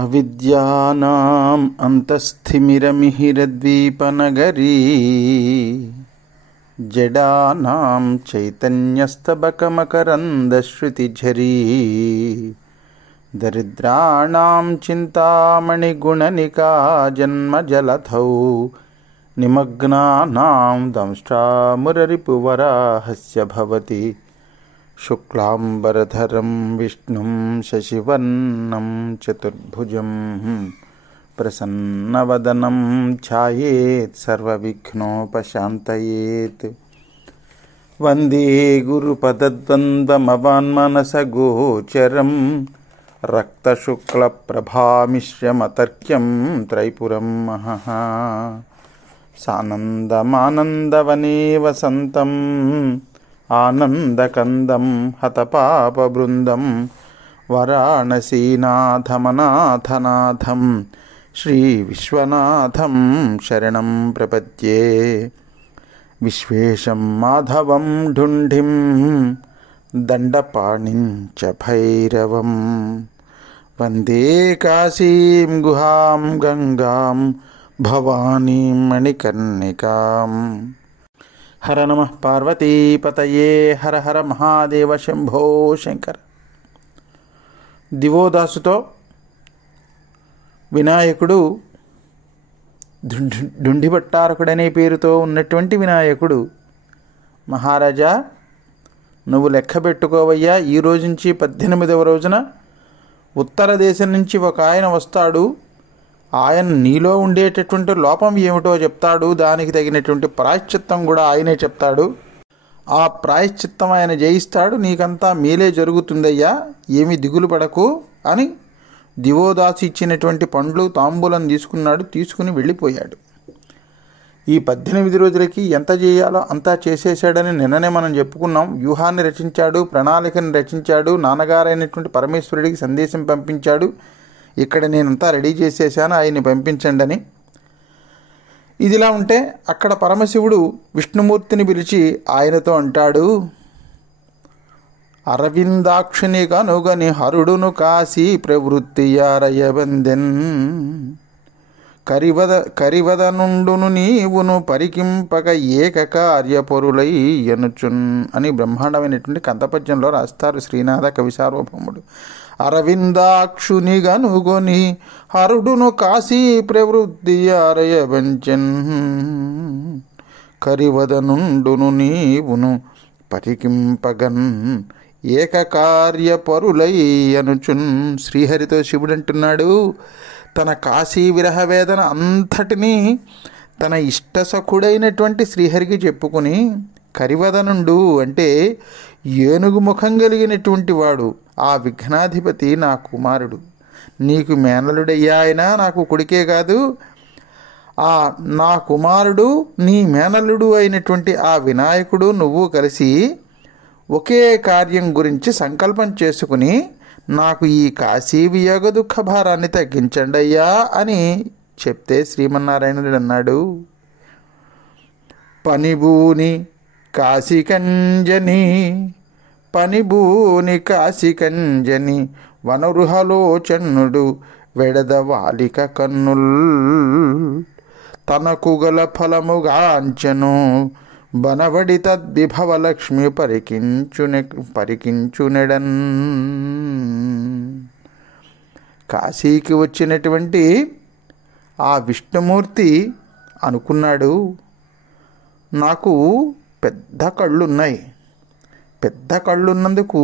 అవిద్యానాం అంతస్థిమిరమిహిరద్వీపనగరీ జడానాం చైతన్యస్తబకమకరందశ్రుతిఝరీ దరిద్రాణాం చింతామణిగుణనికా జన్మజలధౌ నిమగ్నానాం దంష్ట్రామురరిపువరాహస్య భవతి శుక్లాంబరధరం విష్ణుం శశివర్ణం చతుర్భుజం ప్రసన్నవదనం ఛాయేత్ సర్వవిఘ్నోపశాంతయేత్. వందే గురుపదద్వంద్వమవాన్మనసగోచరం రక్తశుక్లప్రభామిశ్రమతర్క్యం త్రైపురం మహః. సానందమానందవనే వసంతం ఆనందకందం హతపాపబృందం వారాణసీనాథమనాథనాథం శ్రీవిశ్వనాథం శరణం ప్రపద్యే. విశ్వేశం మాధవం ఢుంఢిం దండపాణిం చ భైరవం వందే కాశీం గుహాం గంగాం భవానీం మణికర్ణికాం. హర నమః పార్వతీపతయే హర హర మహాదేవ శంభో శంకర. దివోదాసుతో వినాయకుడు డుండిభట్టారకుడనే పేరుతో ఉన్నటువంటి వినాయకుడు, మహారాజా నువ్వు లెక్క పెట్టుకోవయ్యా, ఈ రోజు నుంచి 18వ రోజున ఉత్తర దేశం నుంచి ఒక ఆయన వస్తాడు. ఆయన నీలో ఉండేటటువంటి లోపం ఏమిటో చెప్తాడు, దానికి తగినటువంటి ప్రాయశ్చిత్తం కూడా ఆయనే చెప్తాడు. ఆ ప్రాయశ్చిత్తం ఆయన జయిస్తాడు, నీకంతా మేలే జరుగుతుందయ్యా, ఏమి దిగులు పడకు అని దివోదాసు ఇచ్చినటువంటి పండ్లు తాంబూలం తీసుకున్నాడు. తీసుకుని వెళ్ళిపోయాడు. ఈ 18 రోజులకి ఎంత చేయాలో అంతా చేసేసాడని నిన్ననే మనం చెప్పుకున్నాం. వ్యూహాన్ని రచించాడు, ప్రణాళికను రచించాడు, నాన్నగారైనటువంటి పరమేశ్వరుడికి సందేశం పంపించాడు, ఇక్కడ నేనంతా రెడీ చేసేసాను, ఆయన్ని పంపించండి అని. ఇదిలా ఉంటే అక్కడ పరమశివుడు విష్ణుమూర్తిని పిలిచి ఆయనతో అంటాడు, అరవిందాక్షుని కనుగని హరుడును కాశీ ప్రవృత్తియారయబందెన్ కరివదనుండును నీవును పరికింపక ఏకకార్యపరులై ఎనుచున్ అని బ్రహ్మాండమైనటువంటి కందపద్యంలో రాస్తారు శ్రీనాథ కవి సార్వభౌముడు. అరవిందాక్షుని గనుగొని హరుడును కాశీ ప్రవృత్తియారయబంచెన్ కరివదనుండును నీవును పరికింపగన్ ఏకకార్యపరులై అనుచున్. శ్రీహరితో శివుడు అంటున్నాడు, తన కాశీ విరహ వేదన అంతటినీ తన ఇష్టసఖుడైనటువంటి శ్రీహరికి చెప్పుకుని, కరివదనుండు అంటే ఏనుగు ముఖం కలిగినటువంటి వాడు, ఆ విఘ్నాధిపతి నా కుమారుడు, నీకు మేనలుడయ్యా, ఆయన నాకు కొడుకే కాదు, ఆ నా కుమారుడు నీ మేనల్లుడు అయినటువంటి ఆ వినాయకుడు నువ్వు కలిసి ఒకే కార్యం గురించి సంకల్పం చేసుకుని నాకు ఈ కాశీ వియోగ దుఃఖ భారాన్ని తగ్గించండి అయ్యా అని చెప్తే శ్రీమన్నారాయణుడు అన్నాడు, పనిబూని కాశీకంజని పనిబూని కాశీకంజని వనరుహలోచన్నుడు వెడదవాలిక కన్నుల్ తనకు గల ఫలముగాంచెను బనవడి తద్విభవలక్ష్మి పరికించునెడన్. కాశీకి వచ్చినటువంటి ఆ విష్ణుమూర్తి అనుకున్నాడు, నాకు పెద్ద కళ్ళున్నాయి, పెద్ద కళ్ళున్నందుకు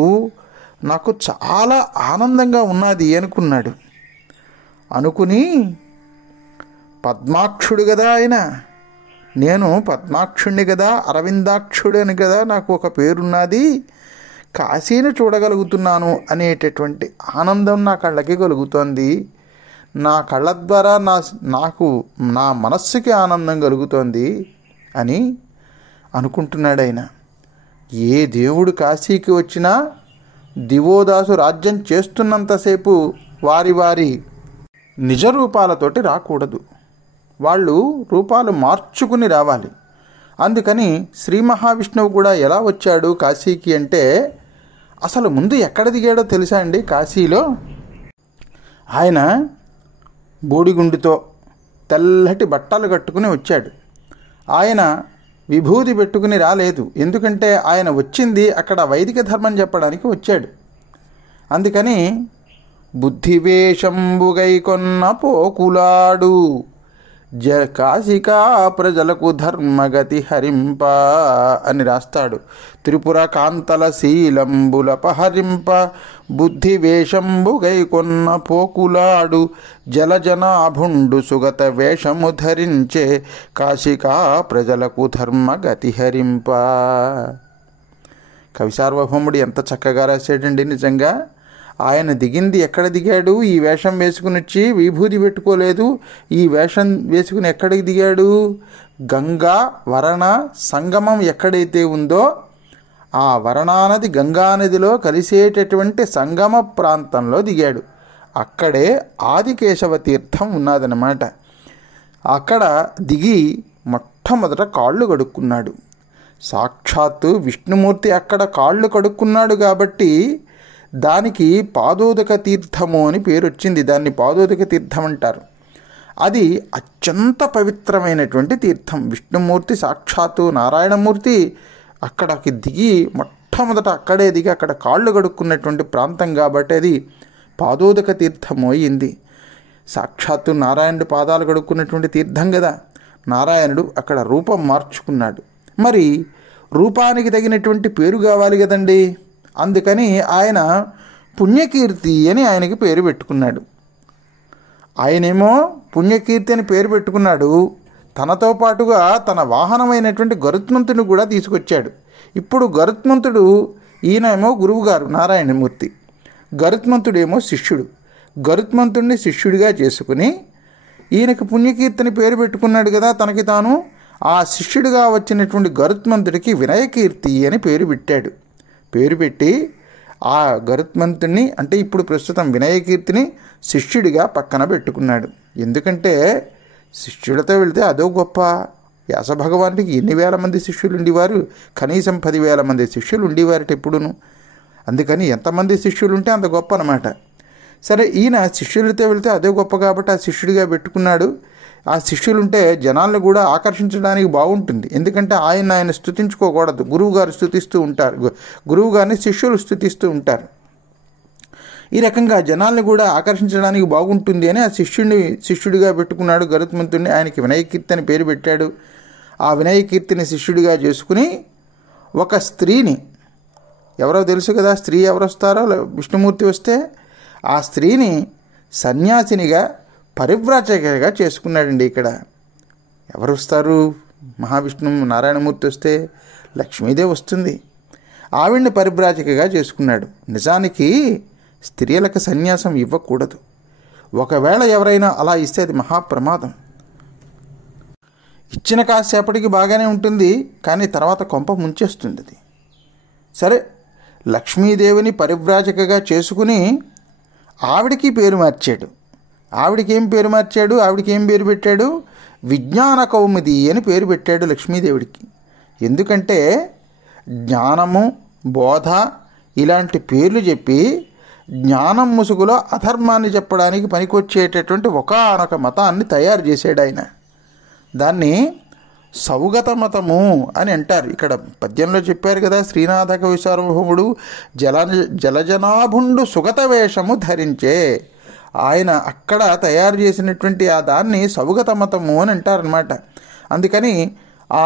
నాకు చాలా ఆనందంగా ఉన్నది అనుకున్నాడు. అనుకుని పద్మాక్షుడు కదా ఆయన, నేను పద్మాక్షుణ్ణి కదా, అరవిందాక్షుడు అని కదా నాకు ఒక పేరున్నది, కాశీని చూడగలుగుతున్నాను అనేటటువంటి ఆనందం నా కళ్ళకి కలుగుతోంది, నా కళ్ళ ద్వారా నా మనస్సుకి ఆనందం కలుగుతోంది అని అనుకుంటున్నాడు ఆయన. ఏ దేవుడు కాశీకి వచ్చినా దివోదాసు రాజ్యం చేస్తున్నంతసేపు వారి వారి నిజ రూపాలతోటి రాకూడదు, వాళ్ళు రూపాలు మార్చుకుని రావాలి. అందుకని శ్రీ మహావిష్ణువు కూడా ఎలా వచ్చాడు కాశీకి అంటే, అసలు ముందు ఎక్కడ దిగాడో తెలుసా అండి? కాశీలో ఆయన బోడిగుండుతో తెల్లటి బట్టలు కట్టుకుని వచ్చాడు. ఆయన విభూతి పెట్టుకుని రాలేదు. ఎందుకంటే ఆయన వచ్చింది అక్కడ వైదిక ధర్మం చెప్పడానికి వచ్చాడు. అందుకని బుద్ధివేషంబుగైకొన్న పోకులాడు కాశికా ప్రజలకు ధర్మగతి హరింప అని రాస్తాడు. త్రిపుర కాంతల శీలంబులపహరింప బుద్ధివేషంబుగైకొన్న పోకులాడు జలజనాభుండు సుగత వేషము ధరించే కాశికా ప్రజలకు ధర్మగతి హరింప. కవి సార్వభౌముడు ఎంత చక్కగా రాశాడండి. నిజంగా ఆయన దిగింది ఎక్కడ దిగాడు? ఈ వేషం వేసుకుని వచ్చి విభూతి పెట్టుకోలేదు. ఈ వేషం వేసుకుని ఎక్కడికి దిగాడు? గంగా వరణ సంగమం ఎక్కడైతే ఉందో ఆ వరణానది గంగానదిలో కలిసేటటువంటి సంగమ ప్రాంతంలో దిగాడు. అక్కడే ఆదికేశవ తీర్థం ఉన్నదన్నమాట. అక్కడ దిగి మొట్టమొదట కాళ్ళు కడుక్కున్నాడు. సాక్షాత్తు విష్ణుమూర్తి అక్కడ కాళ్ళు కడుక్కున్నాడు కాబట్టి దానికి పాదోదక తీర్థము అని పేరు వచ్చింది. దాన్ని పాదోదక తీర్థం అంటారు. అది అత్యంత పవిత్రమైనటువంటి తీర్థం. విష్ణుమూర్తి సాక్షాత్తు నారాయణమూర్తి అక్కడికి దిగి మొట్టమొదట అక్కడే దిగి అక్కడ కాళ్ళు కడుక్కున్నటువంటి ప్రాంతం కాబట్టి అది పాదోదక తీర్థము అయింది. సాక్షాత్తు నారాయణుడు పాదాలు కడుక్కున్నటువంటి తీర్థం కదా. నారాయణుడు అక్కడ రూపం మార్చుకున్నాడు. మరి రూపానికి తగినటువంటి పేరు కావాలి కదండి. అందుకని ఆయన పుణ్యకీర్తి అని ఆయనకి పేరు పెట్టుకున్నాడు. ఆయనేమో పుణ్యకీర్తి అని పేరు పెట్టుకున్నాడు. తనతో పాటుగా తన వాహనమైనటువంటి గరుత్మంతుడిని కూడా తీసుకొచ్చాడు. ఇప్పుడు గరుత్మంతుడు ఈయనేమో గురువుగారు నారాయణమూర్తి, గరుత్మంతుడేమో శిష్యుడు. గరుత్మంతుడిని శిష్యుడిగా చేసుకుని ఈయనకి పుణ్యకీర్తిని పేరు పెట్టుకున్నాడు కదా తనకి తాను. ఆ శిష్యుడిగా వచ్చినటువంటి గరుత్మంతుడికి వినయకీర్తి అని పేరు పెట్టాడు. పేరు పెట్టి ఆ గరుత్మంతుడిని అంటే ఇప్పుడు ప్రస్తుతం వినయకీర్తిని శిష్యుడిగా పక్కన పెట్టుకున్నాడు. ఎందుకంటే శిష్యులతో వెళితే అదో గొప్ప. వ్యాసభగవానుడికి ఎన్ని వేల మంది శిష్యులు ఉండేవారు? కనీసం 10,000 మంది శిష్యులు ఉండేవారట ఎప్పుడును. అందుకని ఎంతమంది శిష్యులు ఉంటే అంత గొప్ప అన్నమాట. సరే, ఈయన శిష్యులతో వెళితే అదే గొప్ప కాబట్టి ఆ శిష్యుడిగా పెట్టుకున్నాడు. ఆ శిష్యులుంటే జనాలను కూడా ఆకర్షించడానికి బాగుంటుంది. ఎందుకంటే ఆయన స్తుతించుకోకూడదు. గురువుగారు స్తుతిస్తూ ఉంటారు, గురువుగారిని శిష్యులు స్తుతిస్తూ ఉంటారు. ఈ రకంగా జనాల్ని కూడా ఆకర్షించడానికి బాగుంటుంది అని ఆ శిష్యుడిగా పెట్టుకున్నాడు గరుత్మంతుడిని. ఆయనకి వినయకీర్తి అని పేరు పెట్టాడు. ఆ వినయకీర్తిని శిష్యుడిగా చేసుకుని ఒక స్త్రీని, ఎవరో తెలుసు కదా స్త్రీ ఎవరు వస్తారో, విష్ణుమూర్తి వస్తే ఆ స్త్రీని సన్యాసినిగా పరివ్రాజకగా చేసుకున్నాడండి. ఇక్కడ ఎవరు వస్తారు? మహావిష్ణువు నారాయణమూర్తి వస్తే లక్ష్మీదేవి వస్తుంది. ఆవిడ్ని పరివ్రాజకగా చేసుకున్నాడు. నిజానికి స్త్రీలకు సన్యాసం ఇవ్వకూడదు. ఒకవేళ ఎవరైనా అలా ఇస్తే అది మహాప్రమాదం. ఇచ్చిన కాసేపటికి బాగానే ఉంటుంది, కానీ తర్వాత కొంప ముంచేస్తుంది అది. సరే, లక్ష్మీదేవిని పరివ్రాజకగా చేసుకుని ఆవిడికి పేరు మార్చాడు. ఆవిడికి ఏం పేరు మార్చాడు? ఆవిడికి ఏం పేరు పెట్టాడు? విజ్ఞాన కౌముది అని పేరు పెట్టాడు లక్ష్మీదేవిడికి. ఎందుకంటే జ్ఞానము, బోధ ఇలాంటి పేర్లు చెప్పి జ్ఞానం ముసుగులో అధర్మాన్ని చెప్పడానికి పనికొచ్చేటటువంటి ఒకానొక మతాన్ని తయారు చేశాడు ఆయన. దాన్ని సౌగత మతము అని అంటారు. ఇక్కడ పద్యంలో చెప్పారు కదా, శ్రీనాథ కవి సార్వభౌముడు జలజనాభుండు సుగత వేషము ధరించే. ఆయన అక్కడ తయారు చేసినటువంటి ఆ దాన్ని సౌగత మతము అని అంటారనమాట. అందుకని ఆ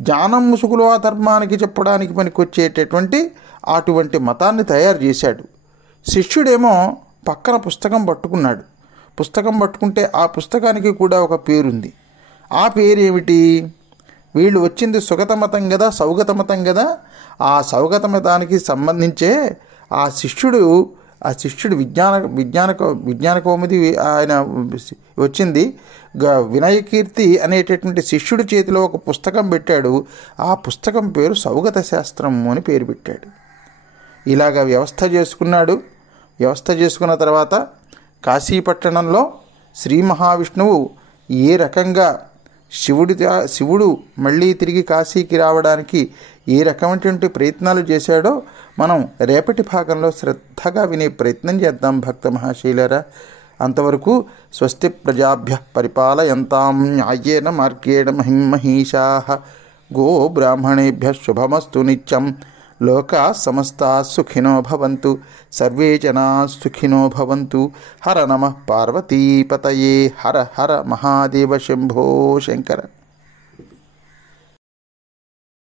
జ్ఞానం ముసుగులో ఆ ధర్మానికి చెప్పడానికి పనికొచ్చేటటువంటి అటువంటి మతాన్ని తయారు చేశాడు. శిష్యుడేమో పక్కన పుస్తకం పట్టుకున్నాడు. పుస్తకం పట్టుకుంటే ఆ పుస్తకానికి కూడా ఒక పేరుంది. ఆ పేరు ఏమిటి? వీళ్ళు వచ్చింది సుగత మతం కదా, సౌగత మతం కదా. ఆ సౌగత మతానికి సంబంధించే ఆ శిష్యుడు విజ్ఞాన కౌముది ఆయన వచ్చింది. వినయకీర్తి అనేటటువంటి శిష్యుడి చేతిలో ఒక పుస్తకం పెట్టాడు. ఆ పుస్తకం పేరు సౌగత శాస్త్రము అని పేరు పెట్టాడు. ఇలాగ వ్యవస్థ చేసుకున్నాడు. వ్యవస్థ చేసుకున్న తర్వాత కాశీపట్టణంలో శ్రీ మహావిష్ణువు ఏ రకంగా శివుడు మళ్ళీ తిరిగి కాశీకి రావడానికి ఏ రకమైనటువంటి ప్రయత్నాలు చేశాడో మనం రేపటి భాగంలో శ్రద్ధగా వినే ప్రయత్నం చేద్దాం భక్త మహాశైలారా. అంతవరకు స్వస్తి ప్రజాభ్య పరిపాలయంతాం న్యాయేన మార్గేణ మహిమహీషాః. గో బ్రాహ్మణేభ్య శుభమస్తు నిత్యం. లోకా సమస్తా సుఖినో భవంతు. సర్వే జనా సుఖినో భవంతు. హర నమః పార్వతీపతయే. హర హర మహాదేవ శంభో శంకర.